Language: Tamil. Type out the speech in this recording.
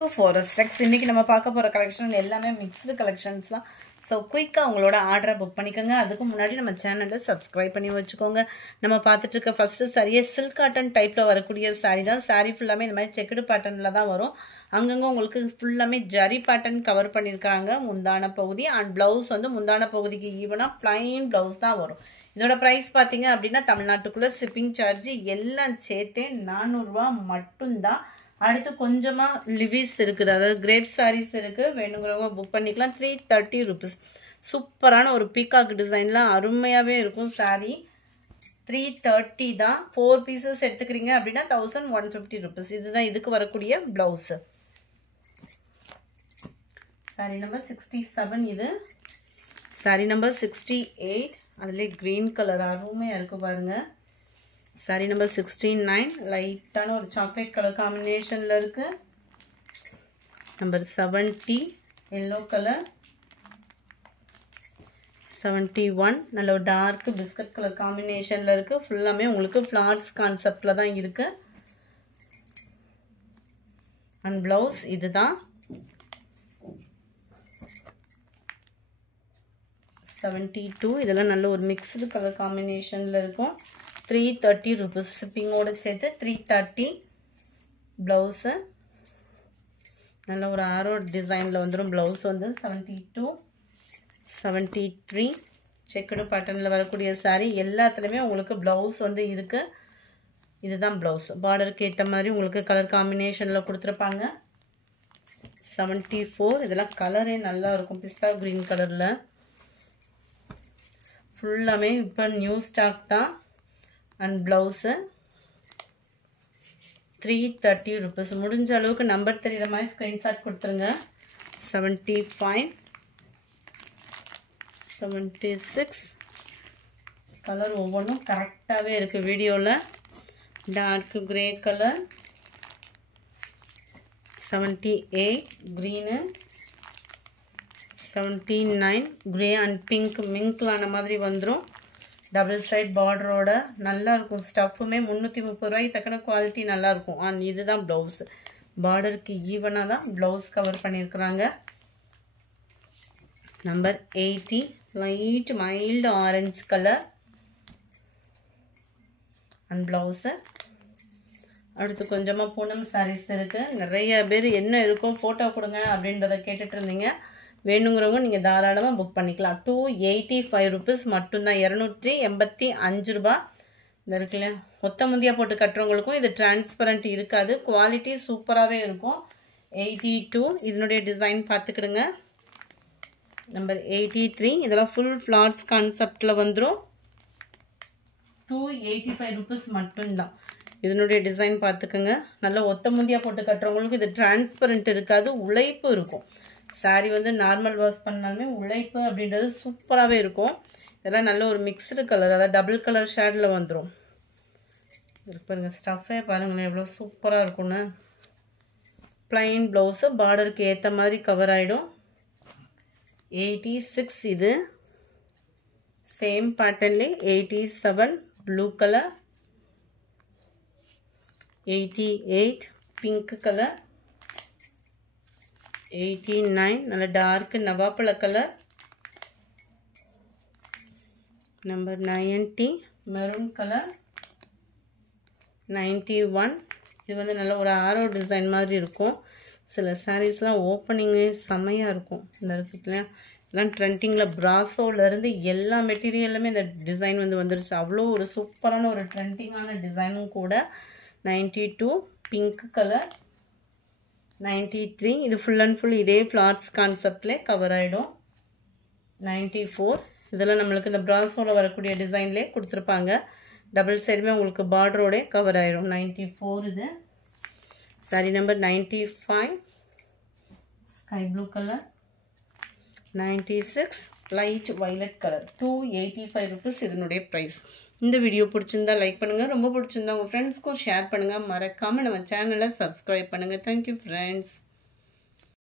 Forest இன்னைக்கு நம்ம பார்க்க போற கலெக்ஷன் எல்லாமே மிக்ஸ்டு கலெக்ஷன்ஸ் தான். சோ குயிக்கா உங்களோட ஆர்டரை புக் பண்ணிக்கங்க. அதுக்கு முன்னாடி நம்ம சேனலை சப்ஸ்கிரைப் பண்ணி வச்சுக்கோங்க. நம்ம பார்த்துட்டு இருக்க ஃபர்ஸ்ட் சாரியே சில்க் காட்டன் டைப்ல வரக்கூடிய சாரி தான். சாரி ஃபுல்லாமே இந்த மாதிரி செக்குடு பேட்டர்ன்ல தான் வரும். அங்கங்க உங்களுக்கு ஃபுல்லாமே ஜரி பேட்டர்ன் கவர் பண்ணிருக்காங்க. முந்தான பகுதி அண்ட் பிளவுஸ் வந்து முந்தான பகுதிக்கு ஈவனா பிளைன் பிளவுஸ் தான் வரும். இதோட பிரைஸ் பாத்தீங்க அப்படின்னா தமிழ்நாட்டுக்குள்ள ஷிப்பிங் சார்ஜ் எல்லாம் சேர்த்தே 400 ரூபாய் மட்டும்தான். அடுத்து கொஞ்சமா லிவிஸ் இருக்குது, அதாவது கிரேப் சாரீஸ் இருக்கு. வேணுங்கிறவங்க புக் பண்ணிக்கலாம். 330 rupees. சூப்பரான ஒரு பீகாக் டிசைன்லாம் அருமையாவே இருக்கும். சாரி 330 தான். 4 பீசஸ் எடுத்துக்கிறீங்க அப்படின்னா 1150 rupees. இதுதான் இதுக்கு வரக்கூடிய பிளவுஸ். Sorry number 67. இது சாரி நம்பர் 68. அதுல கிரீன் கலர் அருமையா இருக்கு பாருங்க. சாரி நம்பர் 69 லைட்டான ஒரு சாக்லேட் கலர் காம்பினேஷன்ல இருக்கு. Number 70 yellow colour. 71 நல்ல ஒரு டார்க் பிஸ்கட் கலர் காம்பினேஷன்ல இருக்கு. ஃபுல்லாமே உங்களுக்கு ஃப்ளார்ஸ் கான்செப்ட்ல தான் இருக்கு. அண்ட் பிளவுஸ் இதுதான். 72 இதெல்லாம் நல்ல ஒரு மிக்ஸ்டு கலர் காம்பினேஷன்ல இருக்கும். 330 rupees. ஷிப்பிங்கோட சேர்த்து 330. பிளவுஸ் நல்ல ஒரு ஆரோ டிசைன்ல வந்துடும். பிளவுஸ் வந்து 72 73 செக்குடு பேட்டர்ன்ல வரக்கூடிய சாரி. எல்லாத்துலயுமே உங்களுக்கு பிளவுஸ் வந்து இருக்கு. இதுதான் பிளவுஸ். பார்டருக்கு ஏற்ற மாதிரி உங்களுக்கு கலர் காம்பினேஷன்ல கொடுத்துருப்பாங்க. 74 இதெல்லாம் கலரே நல்லா இருக்கும். பிஸ்தா கிரீன் கலர்ல ஃபுல்லாமே இப்போ நியூ ஸ்டாக் தான். And blouse 330 rupees. முடிஞ்ச அளவுக்கு நம்பர் தெரியுற மாதிரி ஸ்க்ரீன்ஷாட் கொடுத்துருங்க. 75 76 கலர் ஒவ்வொன்றும் கரெக்டாகவே இருக்குது வீடியோவில். Dark grey colour 78 green 79 grey and pink மிங்க்லான மாதிரி வந்துடும். டபுள் சைட் பார்டரோட நல்லா இருக்கும். ஸ்டஃப்புமே 330 ரூபாய்க்கு தக்கன குவாலிட்டி நல்லா இருக்கும். அண்ட் இதுதான் பிளவுஸ். பார்டருக்கு ஈவனாக தான் பிளவுஸ் கவர் பண்ணியிருக்கிறாங்க. Number 80 light mild orange colour and blouse. அடுத்து கொஞ்சமாக பூனம் சாரீஸ் இருக்கு. நிறைய பேர் என்ன இருக்கோ ஃபோட்டோ கொடுங்க அப்படின்றத கேட்டுட்டு இருந்தீங்க. வேணுங்கிறவங்க நீங்கள் தாராளமாக புக் பண்ணிக்கலாம். 285 rupees மட்டும்தான். 285 ரூபாய். இந்த இருக்குல்ல ஒத்த முந்தியா போட்டு கட்டுறவங்களுக்கும் இது டிரான்ஸ்பரண்ட் இருக்காது. குவாலிட்டி சூப்பராகவே இருக்கும். 82 இதனுடைய டிசைன் பார்த்துக்கிடுங்க. நம்பர் 83 இதெல்லாம் ஃபுல் ஃப்ளார்ஸ் கான்செப்டில் வந்துடும். 285 rupees மட்டும்தான். இதனுடைய டிசைன் பார்த்துக்கோங்க. நல்லா ஒத்த முந்தியா போட்டு கட்டுறவங்களுக்கு இது டிரான்ஸ்பரண்ட் இருக்காது. உழைப்பு இருக்கும். சாரி வந்து நார்மல் வாஷ் பண்ணாலுமே உழைப்பு அப்படின்றது சூப்பராகவே இருக்கும். இதெல்லாம் நல்ல ஒரு மிக்ஸ்டு கலர், அதாவது டபுள் கலர் ஷேடில் வந்துடும். பாருங்க ஸ்டஃபே பாருங்களேன் எவ்வளோ சூப்பராக இருக்கும்னு. பிளைன் ப்ளவுஸு பார்டருக்கு ஏற்ற மாதிரி கவர் ஆகிடும். 86 இது சேம் பேட்டர்ன்லே. 87 ப்ளூ கலர். 88 pink colour. 89 நல்ல டார்க் நவாப்பழ கலர். Number 90 maroon colour. 91 இது வந்து நல்ல ஒரு ஆரோ டிசைன் மாதிரி இருக்கும். சில சாரீஸ்லாம் ஓப்பனிங்கே செம்மையாக இருக்கும். இந்த இருக்குல்ல எல்லாம் ட்ரெண்டிங்கில் பிராசோலேருந்து எல்லா மெட்டீரியலுமே இந்த டிசைன் வந்து வந்துருச்சு. அவ்வளோ ஒரு சூப்பரான ஒரு ட்ரெண்டிங்கான டிசைனும் கூட. 92 பிங்க் கலர். 93 இது ஃபுல் அண்ட் ஃபுல் இதே ஃப்ளார்ஸ் கான்செப்ட்ல கவர் ஆகிடும். 94 இதெல்லாம் நம்மளுக்கு இந்த பிராசோவில் வரக்கூடிய டிசைன்லேயே கொடுத்துருப்பாங்க. டபுள் சைடுமே உங்களுக்கு பார்டரோட கவர் ஆகிடும். 94 இது sorry number 95 sky blue colour. 96 light violet colour. 285 rupees இதனுடைய ப்ரைஸ். இந்த வீடியோ பிடிச்சிருந்தா லைக் பண்ணுங்கள். ரொம்ப பிடிச்சிருந்தா உங்கள் ஃப்ரெண்ட்ஸ்க்கும் ஷேர் பண்ணுங்கள். மறக்காமல் நம்ம சேனலை சப்ஸ்கிரைப் பண்ணுங்கள். Thank you friends.